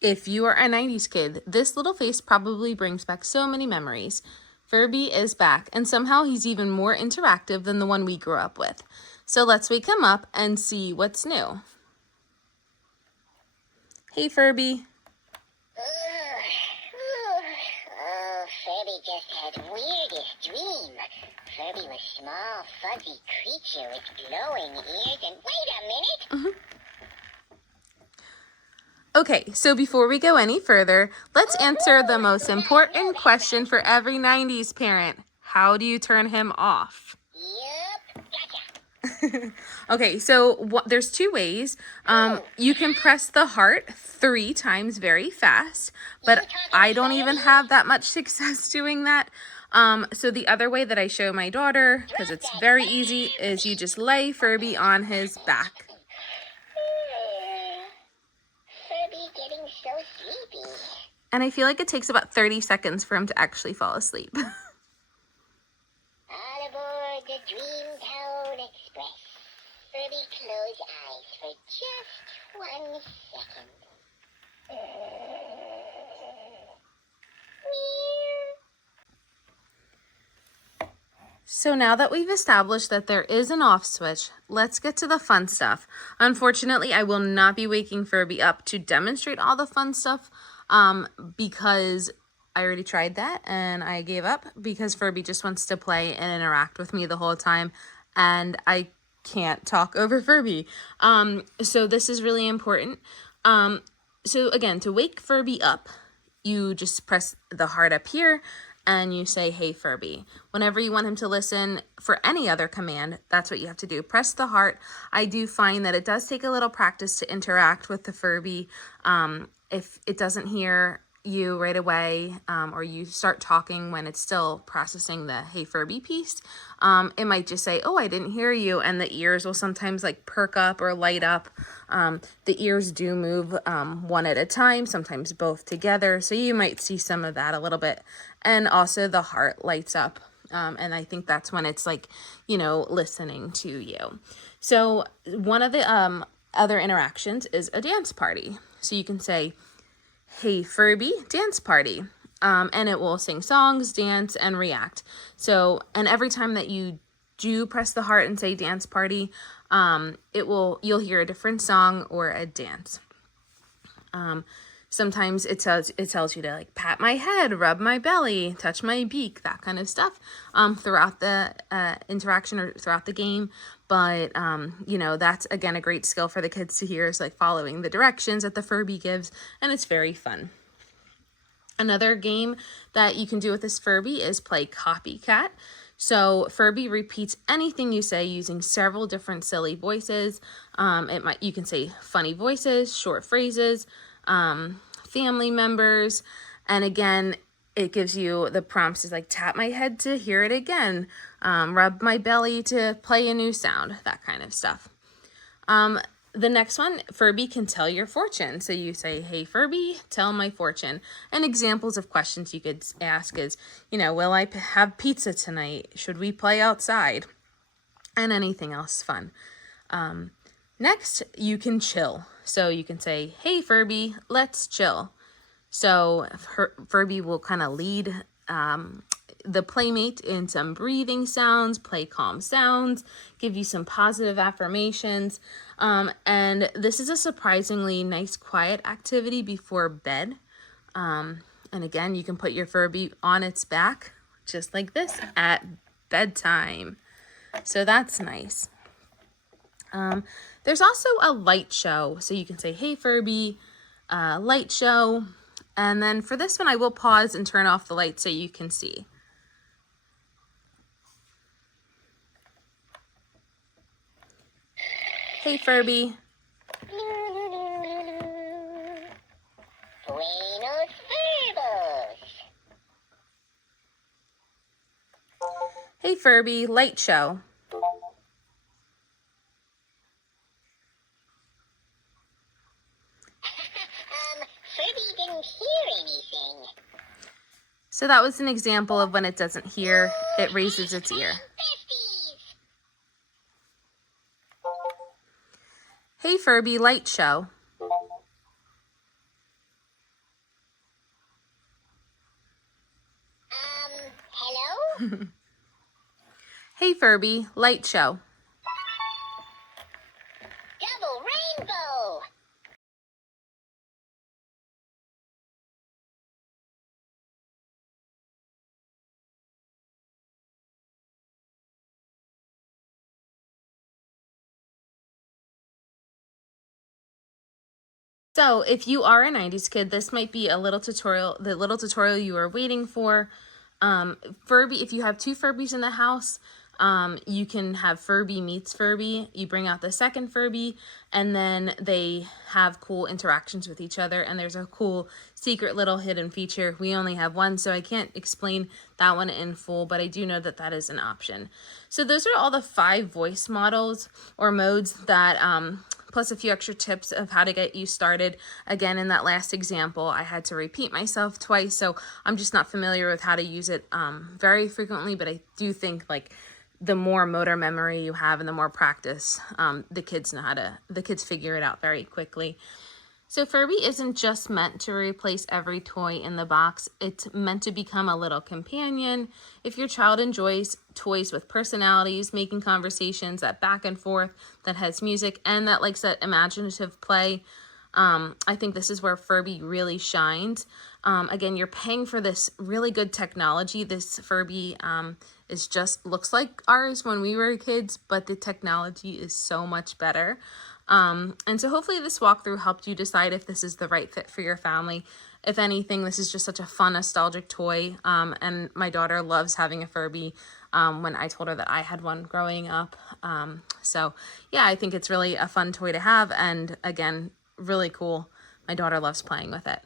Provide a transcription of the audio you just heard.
If you are a 90s kid, this little face probably brings back so many memories. Furby is back, and somehow he's even more interactive than the one we grew up with. So let's wake him up and see what's new. Hey, Furby. Furby just had weirdest dream. Furby was small, fuzzy creature with glowing ears and... Wait a minute! Okay, so before we go any further, let's answer the most important question for every 90s parent. How do you turn him off? Yup, gotcha. Okay, so there's two ways. You can press the heart 3 times very fast, but I don't even have that much success doing that. So the other way that I show my daughter, because it's very easy, is you just lay Furby on his back. Furby getting so sleepy. And I feel like it takes about 30 seconds for him to actually fall asleep. All aboard the Dreamtown Express. Furby, close eyes for just 1 second. So now that we've established that there is an off switch, let's get to the fun stuff. Unfortunately, I will not be waking Furby up to demonstrate all the fun stuff because I already tried that and I gave up because Furby just wants to play and interact with me the whole time, and I can't talk over Furby. So this is really important. So again, to wake Furby up, you just press the heart up here and you say, hey, Furby. Whenever you want him to listen for any other command, that's what you have to do. Press the heart. I do find that it does take a little practice to interact with the Furby. If it doesn't hear you right away, or you start talking when it's still processing the hey Furby piece, it might just say, oh, I didn't hear you, and the ears will sometimes like perk up or light up. The ears do move one at a time, sometimes both together, so you might see some of that a little bit. And also the heart lights up, and I think that's when it's like, you know, listening to you. So one of the other interactions is a dance party. So you can say, hey Furby, dance party. And it will sing songs, dance, and react. So, and every time that you do press the heart and say dance party, you'll hear a different song or a dance. Sometimes it tells you to like pat my head, rub my belly, touch my beak, that kind of stuff, throughout the interaction or throughout the game. But, you know, that's, again, a great skill for the kids to hear, is like following the directions that the Furby gives, and it's very fun. Another game that you can do with this Furby is play copycat. So Furby repeats anything you say using several different silly voices. You can say funny voices, short phrases, family members, and again, it gives you the prompts is like tap my head to hear it again, rub my belly to play a new sound, that kind of stuff. The next one, Furby can tell your fortune. So you say, hey Furby, tell my fortune. And examples of questions you could ask is, you know, will I have pizza tonight? Should we play outside? And anything else fun. Next, you can chill. So you can say, hey Furby, let's chill. So Furby will kind of lead the playmate in some breathing sounds, play calm sounds, give you some positive affirmations. And this is a surprisingly nice, quiet activity before bed. And again, you can put your Furby on its back, just like this, at bedtime. So that's nice. There's also a light show. So you can say, hey Furby, light show. And then for this one, I will pause and turn off the light so you can see. Hey Furby. Buenos Furbos. Hey Furby, light show. Furby didn't hear anything. So that was an example of when it doesn't hear, it raises its ear. Hey Furby, light show. Hey Furby, light show. Double rainbow! So if you are a 90s kid, this might be a little tutorial, the little tutorial you were waiting for. Furby, if you have two Furbies in the house, you can have Furby meets Furby. You bring out the second Furby, and then they have cool interactions with each other. And there's a cool secret little hidden feature. We only have one, so I can't explain that one in full, but I do know that that is an option. So those are all the 5 voice models or modes that, plus a few extra tips of how to get you started. Again, in that last example, I had to repeat myself twice, so I'm just not familiar with how to use it very frequently, but I do think like the more motor memory you have and the more practice, the kids figure it out very quickly. So Furby isn't just meant to replace every toy in the box. It's meant to become a little companion. If your child enjoys toys with personalities, making conversations, that back and forth, that has music, and that likes that imaginative play, I think this is where Furby really shines. Again, you're paying for this really good technology. This Furby is just looks like ours when we were kids, but the technology is so much better. And so hopefully this walkthrough helped you decide if this is the right fit for your family. If anything, this is just such a fun, nostalgic toy. And my daughter loves having a Furby when I told her that I had one growing up. So yeah, I think it's really a fun toy to have. And again, really cool. My daughter loves playing with it.